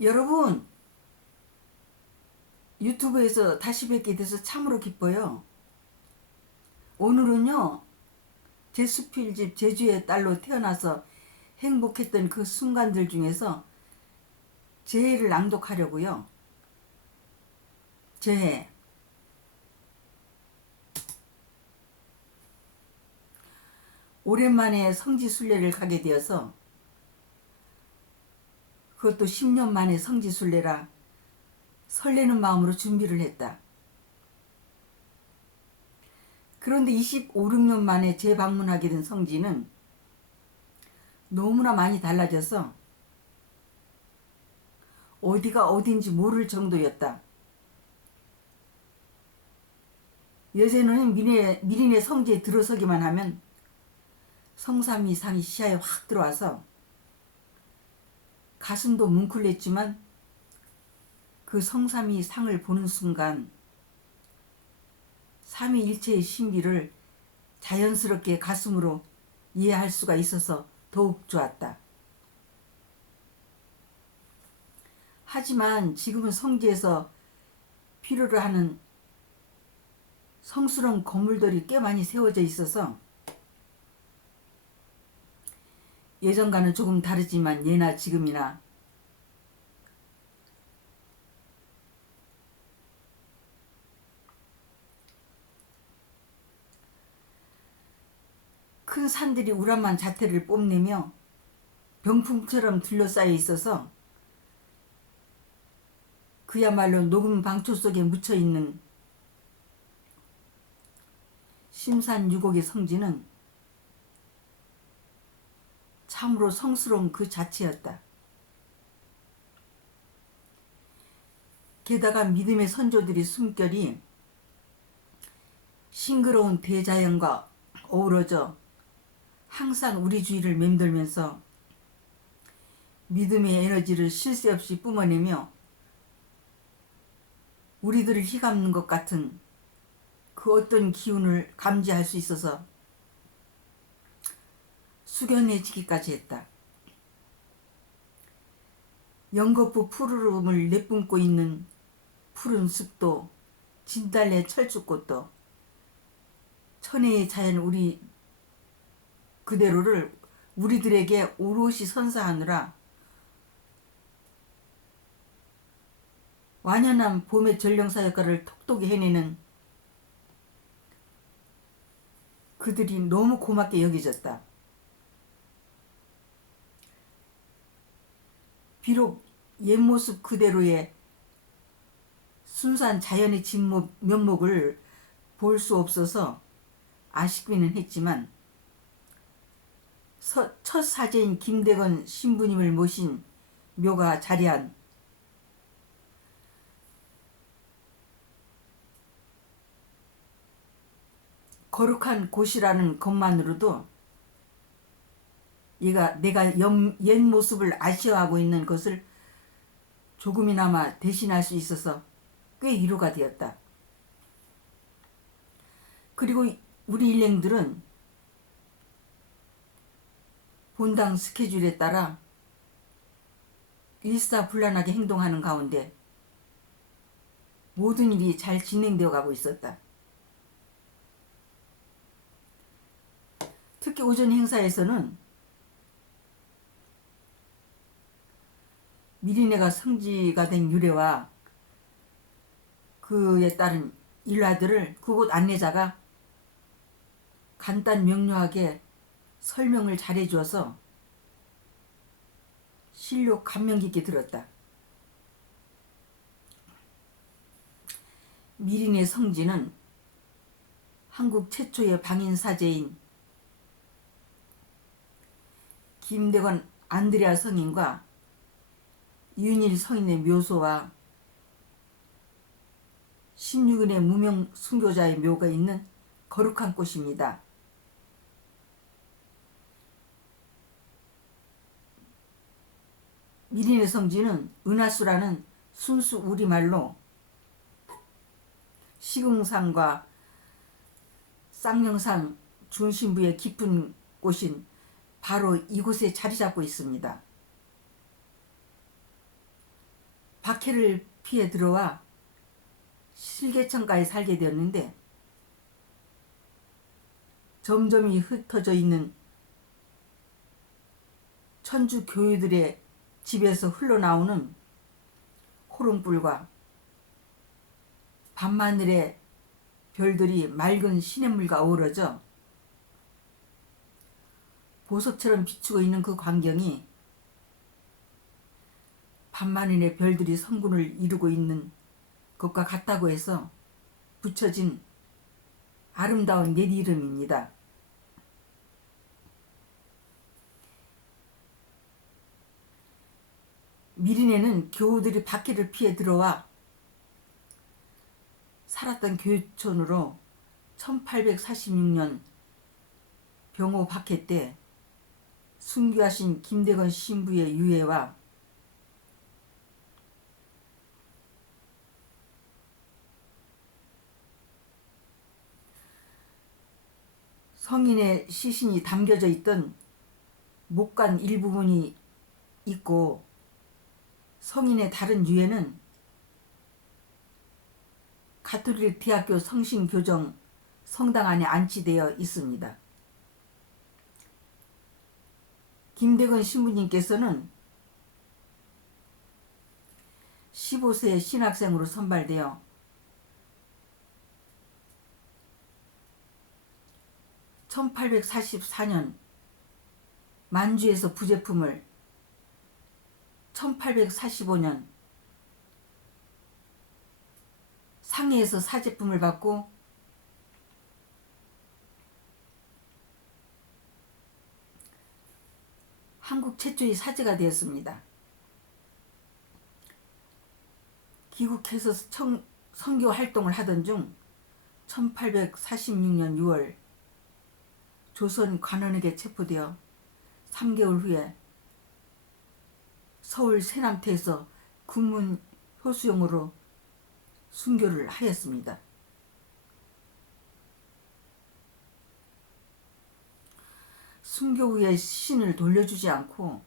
여러분, 유튜브에서 다시 뵙게 돼서 참으로 기뻐요. 오늘은요, 제수필집 제주의 딸로 태어나서 행복했던 그 순간들 중에서 재해를 낭독하려고요. 재해. 오랜만에 성지순례를 가게 되어서, 그것도 10년 만에 성지순례라 설레는 마음으로 준비를 했다. 그런데 25, 6년 만에 재방문하게 된 성지는 너무나 많이 달라져서 어디가 어딘지 모를 정도였다. 예전에는 미린의 성지에 들어서기만 하면 성삼위 상이 시야에 확 들어와서 가슴도 뭉클했지만 그 성삼위 상을 보는 순간 삼위일체의 신비를 자연스럽게 가슴으로 이해할 수가 있어서 더욱 좋았다. 하지만 지금은 성지에서 필요로 하는 성스러운 건물들이 꽤 많이 세워져 있어서 예전과는 조금 다르지만 예나 지금이나 큰 산들이 우람한 자태를 뽐내며 병풍처럼 둘러싸여 있어서 그야말로 녹음 방초 속에 묻혀있는 심산유곡의 성지는 참으로 성스러운 그 자체였다. 게다가 믿음의 선조들의 숨결이 싱그러운 대자연과 어우러져 항상 우리 주위를 맴돌면서 믿음의 에너지를 쉴 새 없이 뿜어내며 우리들을 휘감는 것 같은 그 어떤 기운을 감지할 수 있어서 숙연해지기까지 했다. 연거푸 푸르름을 내뿜고 있는 푸른 숲도 진달래 철쭉꽃도 천혜의 자연 우리 그대로를 우리들에게 오롯이 선사하느라 완연한 봄의 전령사 역할을 톡톡히 해내는 그들이 너무 고맙게 여겨졌다. 비록 옛 모습 그대로의 순수한 자연의 면목을 볼 수 없어서 아쉽기는 했지만 첫 사제인 김대건 신부님을 모신 묘가 자리한 거룩한 곳이라는 것만으로도 내가 옛 모습을 아쉬워하고 있는 것을 조금이나마 대신할 수 있어서 꽤 위로가 되었다. 그리고 우리 일행들은 본당 스케줄에 따라 일사불란하게 행동하는 가운데 모든 일이 잘 진행되어 가고 있었다. 특히 오전 행사에서는 미리네가 성지가 된 유래와 그에 따른 일화들을 그곳 안내자가 간단 명료하게 설명을 잘해 주어서 실로 감명 깊게 들었다. 미리네 성지는 한국 최초의 방인사제인 김대건 안드레아 성인과 윤일 성인의 묘소와 16인의 무명 순교자의 묘가 있는 거룩한 곳입니다. 미리네 성지는 은하수라는 순수 우리말로 시궁산과 쌍령산 중심부의 깊은 곳인 바로 이곳에 자리 잡고 있습니다. 박해를 피해 들어와 실개천가에 살게 되었는데 점점이 흩어져 있는 천주 교유들의 집에서 흘러나오는 호롱불과 밤하늘의 별들이 맑은 시냇물과 어우러져 보석처럼 비추고 있는 그 광경이 밤하늘의 별들이 성군을 이루고 있는 것과 같다고 해서 붙여진 아름다운 옛 이름입니다. 미린에는 교우들이 박해를 피해 들어와 살았던 교육촌으로 1846년 병호 박해 때 순교하신 김대건 신부의 유해와 성인의 시신이 담겨져 있던 목간 일부분이 있고 성인의 다른 유해는 가톨릭 대학교 성신교정 성당 안에 안치되어 있습니다. 김대건 신부님께서는 15세 신학생으로 선발되어 1844년 만주에서 부제품을 1845년 상해에서 사제품을 받고 한국 최초의 사제가 되었습니다. 귀국해서 선교 활동을 하던 중 1846년 6월 조선 관원에게 체포되어 3개월 후에 서울 세남태에서 군문 효수용으로 순교를 하였습니다. 순교 후에 시신을 돌려주지 않고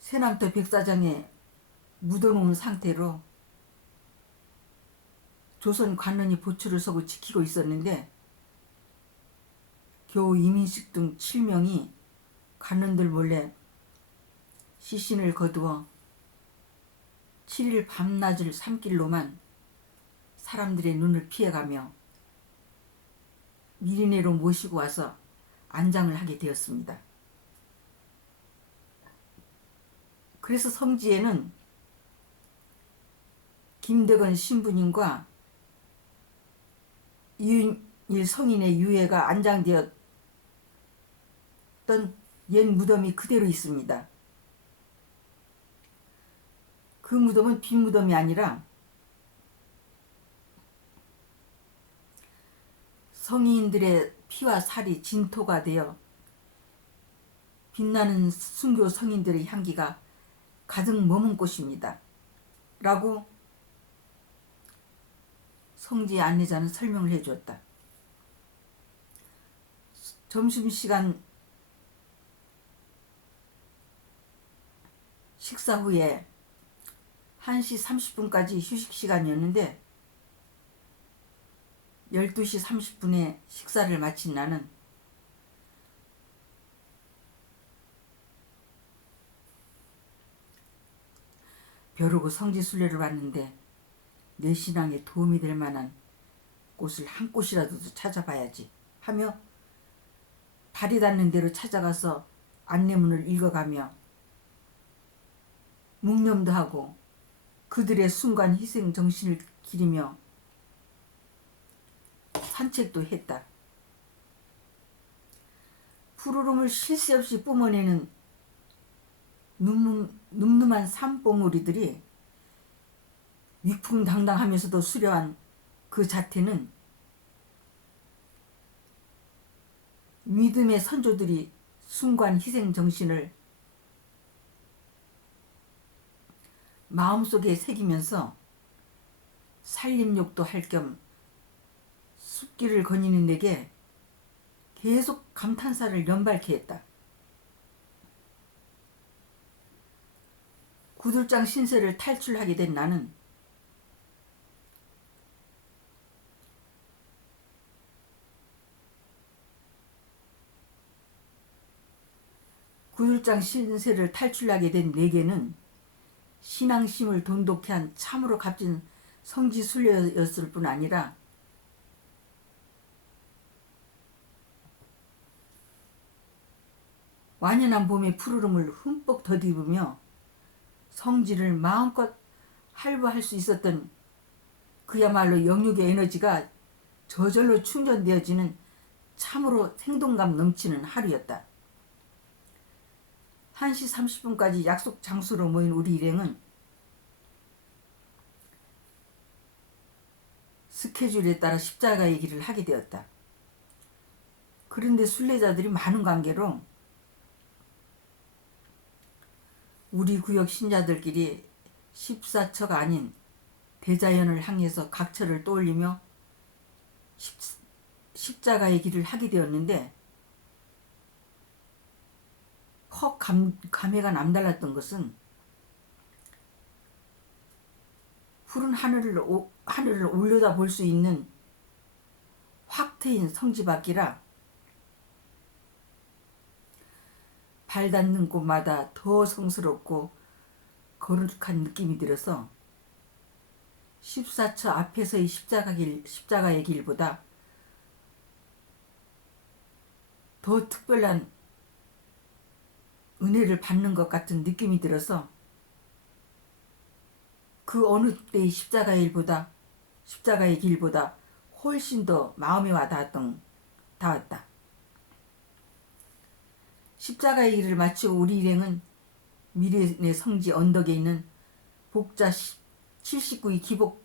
세남태 백사장에 묻어놓은 상태로 조선 관원이 보초를 서고 지키고 있었는데 겨우 이민식 등 7명이 관원들 몰래 시신을 거두어 7일 밤낮을 산길로만 사람들의 눈을 피해가며 미리네로 모시고 와서 안장을 하게 되었습니다. 그래서 성지에는 김대건 신부님과 이윤일 성인의 유해가 안장되었던 옛 무덤이 그대로 있습니다. 그 무덤은 빈 무덤이 아니라 성인들의 피와 살이 진토가 되어 빛나는 순교 성인들의 향기가 가득 머문 곳입니다. 라고 성지 안내자는 설명을 해주었다. 점심시간 식사 후에 1시 30분까지 휴식시간이었는데 12시 30분에 식사를 마친 나는 벼르고 성지순례를 왔는데 내 신앙에 도움이 될 만한 곳을 한 곳이라도 찾아봐야지 하며 발이 닿는 대로 찾아가서 안내문을 읽어가며 묵념도 하고 그들의 순간 희생 정신을 기리며 산책도 했다. 푸르름을 쉴 새 없이 뿜어내는 늠름한 산봉우리들이 위풍당당하면서도 수려한 그 자태는 믿음의 선조들이 순간 희생 정신을 마음속에 새기면서 살림욕도 할 겸 숲길을 거니는 내게 계속 감탄사를 연발케 했다. 구들장 신세를 탈출하게 된 나는 구들장 신세를 탈출하게 된 내게는 신앙심을 돈독히 한 참으로 값진 성지순례였을 뿐 아니라 완연한 봄의 푸르름을 흠뻑 덧입으며 성질을 마음껏 할부할 수 있었던 그야말로 영육의 에너지가 저절로 충전되어지는 참으로 생동감 넘치는 하루였다. 1시 30분까지 약속 장소로 모인 우리 일행은 스케줄에 따라 십자가의 길을 하게 되었다. 그런데 순례자들이 많은 관계로 우리 구역 신자들끼리 14처가 아닌 대자연을 향해서 각처를 떠올리며 십자가의 길을 하게 되었는데 감회가 남달랐던 것은 푸른 하늘을 올려다 볼 수 있는 확 트인 성지밖이라 발 닿는 곳마다 더 성스럽고 거룩한 느낌이 들어서 14처 앞에서의 십자가의 길보다 더 특별한 은혜를 받는 것 같은 느낌이 들어서 그 어느 때의 십자가의 길보다 훨씬 더 마음에 닿았다. 십자가의 길을 마치고 우리 일행은 미련의 성지 언덕에 있는 복자 79의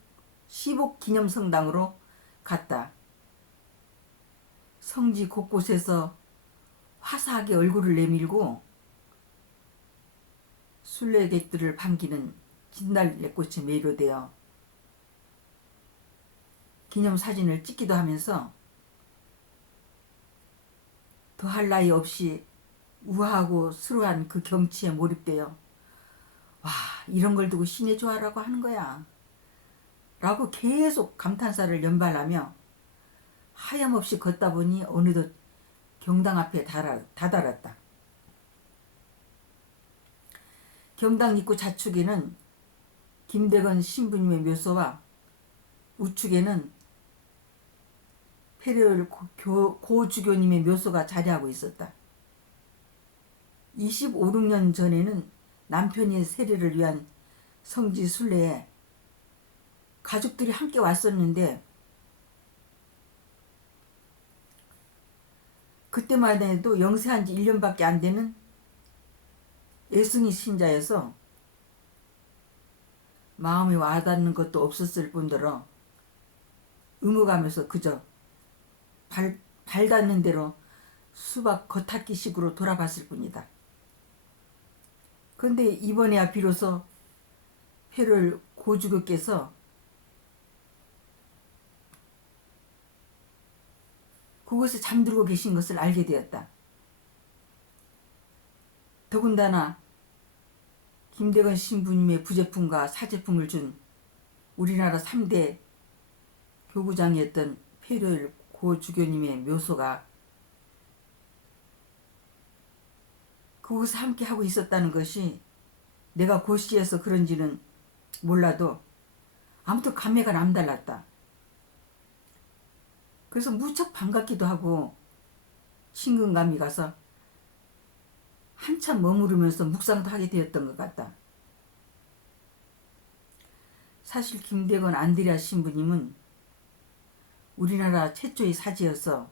시복 기념성당으로 갔다. 성지 곳곳에서 화사하게 얼굴을 내밀고 순례객들을 반기는 진달래꽃에 매료되어 기념사진을 찍기도 하면서 더할 나위 없이 우아하고 수루한 그 경치에 몰입되어 와, 이런 걸 두고 신의 조화라고 하는 거야 라고 계속 감탄사를 연발하며 하염없이 걷다 보니 어느덧 경당 앞에 다다랐다. 경당 입구 좌측에는 김대건 신부님의 묘소와 우측에는 페레올 고주교님의 묘소가 자리하고 있었다. 25, 6년 전에는 남편의 세례를 위한 성지 순례에 가족들이 함께 왔었는데 그때만 해도 영세한 지 1년밖에 안 되는 애승이 신자여서 마음에 와닿는 것도 없었을 뿐더러 의무감에서 그저 발 닿는 대로 수박 겉핥기식으로 돌아봤을 뿐이다. 그런데 이번에야 비로소 페레올 고주교께서 그곳에 잠들고 계신 것을 알게 되었다. 더군다나 김대건 신부님의 부제품과 사제품을 준 우리나라 3대 교구장이었던 페레올 고주교님의 묘소가 그곳에 함께 하고 있었다는 것이 내가 고시에서 그런지는 몰라도 아무튼 감회가 남달랐다. 그래서 무척 반갑기도 하고 친근감이 가서 한참 머무르면서 묵상도 하게 되었던 것 같다. 사실 김대건 안드레아 신부님은 우리나라 최초의 사제여서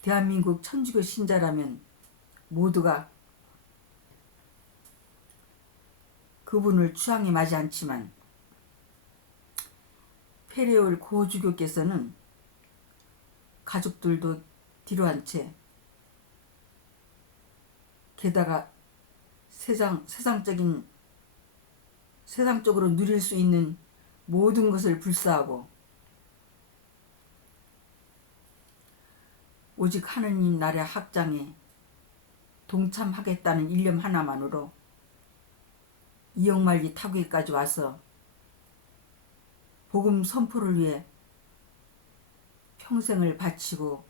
대한민국 천주교 신자라면 모두가 그분을 추앙에 마지 않지만 페레올 고주교께서는 가족들도 뒤로 한 채 게다가 세상적으로 누릴 수 있는 모든 것을 불사하고 오직 하느님 나라의 확장에 동참하겠다는 일념 하나만으로 이역말기 타국에까지 와서 복음 선포를 위해 평생을 바치고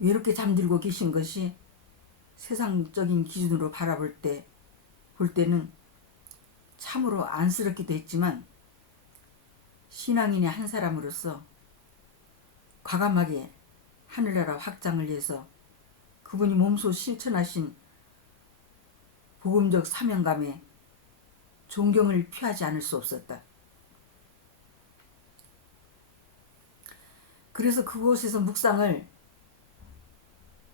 외롭게 잠들고 계신 것이 세상적인 기준으로 볼 때는 참으로 안쓰럽기도 했지만, 신앙인의 한 사람으로서 과감하게 하늘나라 확장을 위해서 그분이 몸소 실천하신 복음적 사명감에 존경을 표하지 않을 수 없었다. 그래서 그곳에서 묵상을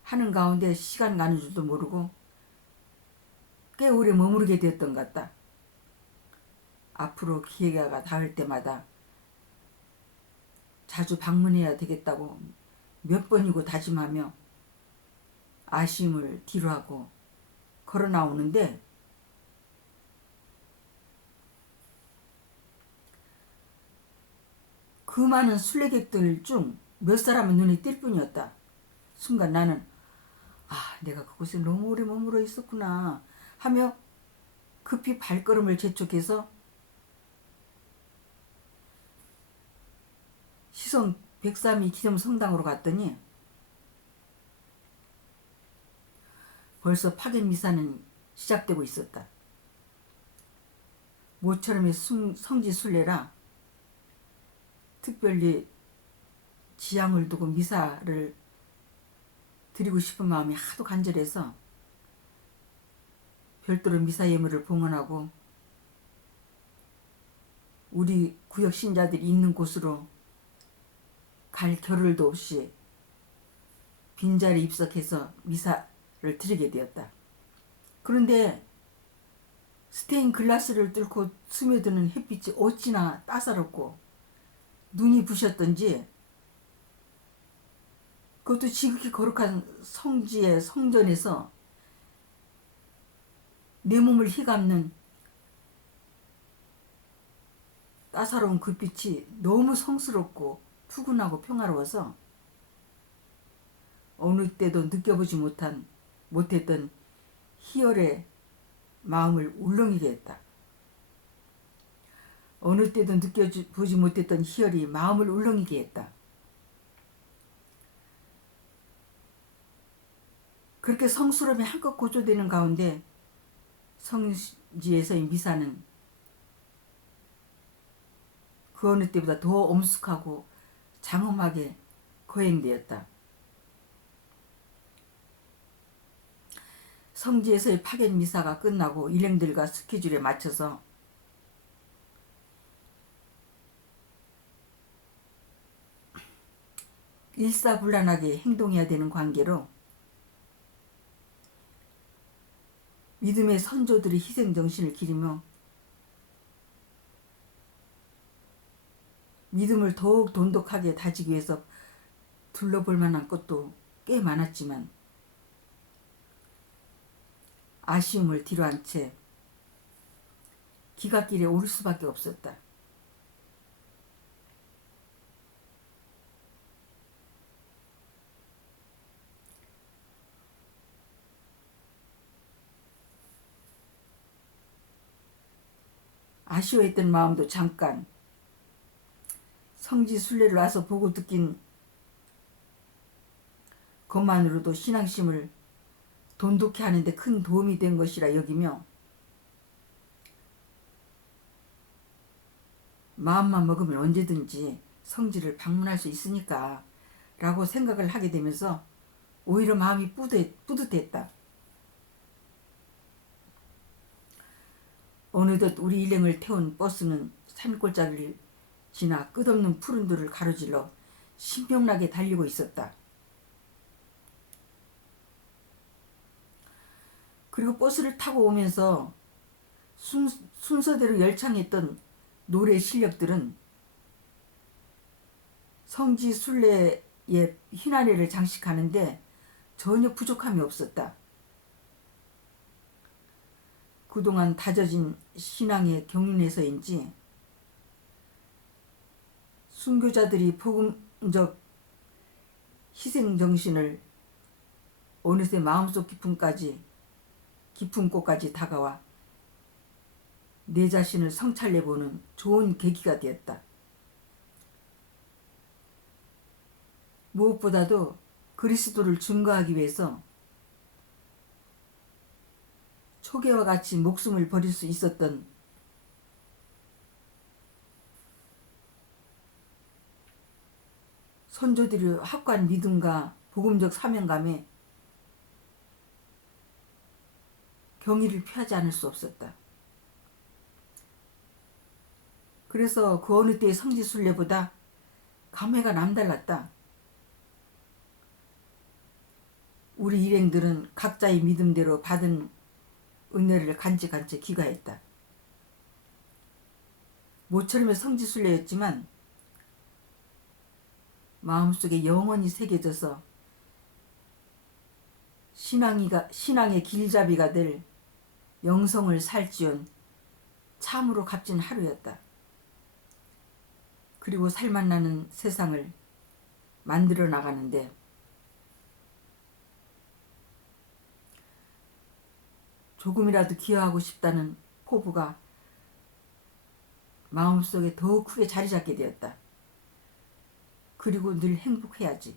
하는 가운데 시간 가는 줄도 모르고 꽤 오래 머무르게 되었던 것 같다. 앞으로 기회가 닿을 때마다 자주 방문해야 되겠다고 몇 번이고 다짐하며 아쉬움을 뒤로하고 걸어 나오는데, 그 많은 순례객들 중 몇 사람은 눈에 띌 뿐이었다. 순간 나는 내가 그곳에 너무 오래 머물러 있었구나 하며 급히 발걸음을 재촉해서 시성 103이 기념성당으로 갔더니 벌써 파견 미사는 시작되고 있었다. 모처럼의 성지 순례라 특별히 지향을 두고 미사를 드리고 싶은 마음이 하도 간절해서 별도로 미사 예물을 봉헌하고 우리 구역 신자들이 있는 곳으로 갈 겨를도 없이 빈자리 입석해서 미사를 드리게 되었다. 그런데 스테인 글라스를 뚫고 스며드는 햇빛이 어찌나 따사롭고 눈이 부셨던지, 그것도 지극히 거룩한 성지의 성전에서 내 몸을 휘감는 따사로운 그 빛이 너무 성스럽고 푸근하고 평화로워서 어느 때도 느껴보지 못했던 희열의 마음을 울렁이게 했다. 어느 때도 느껴보지 못했던 희열이 마음을 울렁이게 했다. 그렇게 성스러움이 한껏 고조되는 가운데 성지에서의 미사는 그 어느 때보다 더 엄숙하고 장엄하게 거행되었다. 성지에서의 파견 미사가 끝나고 일행들과 스케줄에 맞춰서 일사불란하게 행동해야 되는 관계로 믿음의 선조들의 희생정신을 기리며 믿음을 더욱 돈독하게 다지기 위해서 둘러볼 만한 것도 꽤 많았지만 아쉬움을 뒤로한 채 기갓길에 오를 수밖에 없었다. 아쉬워했던 마음도 잠깐, 성지 순례를 와서 보고 느낀 것만으로도 신앙심을 돈독히 하는데 큰 도움이 된 것이라 여기며 마음만 먹으면 언제든지 성지를 방문할 수 있으니까 라고 생각을 하게 되면서 오히려 마음이 뿌듯했다. 어느덧 우리 일행을 태운 버스는 산골짜기를 지나 끝없는 푸른들을 가로질러 신명나게 달리고 있었다. 그리고 버스를 타고 오면서 순서대로 열창했던 노래 실력들은 성지 순례의 휘나레를 장식하는데 전혀 부족함이 없었다. 그동안 다져진 신앙의 경륜에서인지 순교자들이 복음적 희생정신을 어느새 마음속 깊은 곳까지 다가와 내 자신을 성찰해보는 좋은 계기가 되었다. 무엇보다도 그리스도를 증거하기 위해서 초계와 같이 목숨을 버릴 수 있었던 선조들의 확고한 믿음과 복음적 사명감에 경의를 표하지 않을 수 없었다. 그래서 그 어느 때의 성지순례보다 감회가 남달랐다. 우리 일행들은 각자의 믿음대로 받은 은혜를 간직한 채 귀가했다. 모처럼의 성지순례였지만 마음속에 영원히 새겨져서 신앙의 길잡이가 될 영성을 살찌운 참으로 값진 하루였다. 그리고 살맛나는 세상을 만들어 나가는데 조금이라도 기여하고 싶다는 포부가 마음속에 더욱 크게 자리 잡게 되었다. 그리고 늘 행복해야지.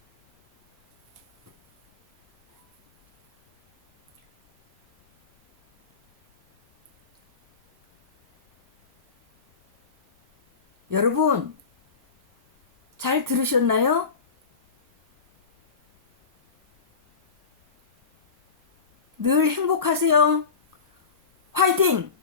여러분, 잘 들으셨나요? 늘 행복하세요. 화이팅!